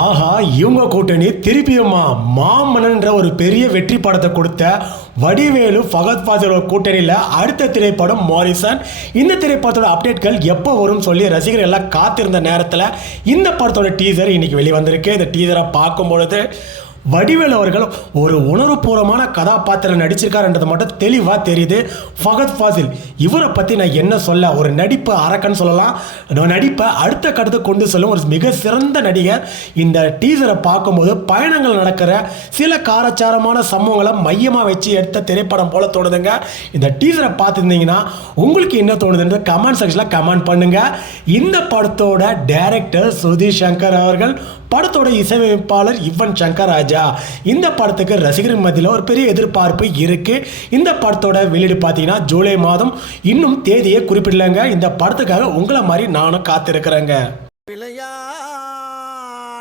ஆஹா, இவங்க கூட்டணி திருப்பியுமா மாமன்னன்ற ஒரு பெரிய வெற்றி படத்தை கொடுத்த வடிவேலு ஃபகத் ஃபாசிலோட கூட்டணியில் அடுத்த திரைப்படம் மாரிசன். இந்த திரைப்படத்தோட அப்டேட்கள் எப்போ வரும்னு சொல்லி ரசிகர்கள் எல்லாம் காத்திருந்த நேரத்தில் இந்த படத்தோட டீசர் இன்னைக்கு வெளிவந்திருக்கு. இந்த டீசரை பார்க்கும்பொழுது வடிவேலு அவர்கள் ஒரு உணர்வுபூர்வமான கதாபாத்திரம் நடிச்சிருக்காருன்றது மட்டும் தெளிவாக தெரியுது. ஃபகத் ஃபாசில் இவரை பற்றி நான் என்ன சொல்ல, ஒரு நடிப்பு அரக்கன்னு சொல்லலாம். நடிப்பை அடுத்த கட்டத்துக்கு கொண்டு செல்லும் ஒரு மிக சிறந்த நடிகர். இந்த டீசரை பார்க்கும்போது பயணங்கள் நடக்கிற சில காரச்சாரமான சம்பவங்களை மையமாக வச்சு எடுத்த திரைப்படம் போல தோணுதுங்க. இந்த டீசரை பார்த்துருந்தீங்கன்னா உங்களுக்கு என்ன தோணுதுன்னு கமெண்ட் செக்ஷனில் கமெண்ட் பண்ணுங்க. இந்த படத்தோட டைரக்டர் சுதீஷ் சங்கர் அவர்கள், படத்தோட இசையமைப்பாளர் யுவன் சங்கர் ராஜா. இந்த படத்துக்கு ரசிகர்கள் மத்தியில் ஒரு பெரிய எதிர்பார்ப்பு இருக்கு. இந்த படத்தோட வெளியீடு பார்த்தீங்கன்னா ஜூலை மாதம், இன்னும் தேதியை குறிப்பிடலங்க. இந்த படத்துக்காக உங்களை மாதிரி நானும் காத்திருக்கிறேங்க.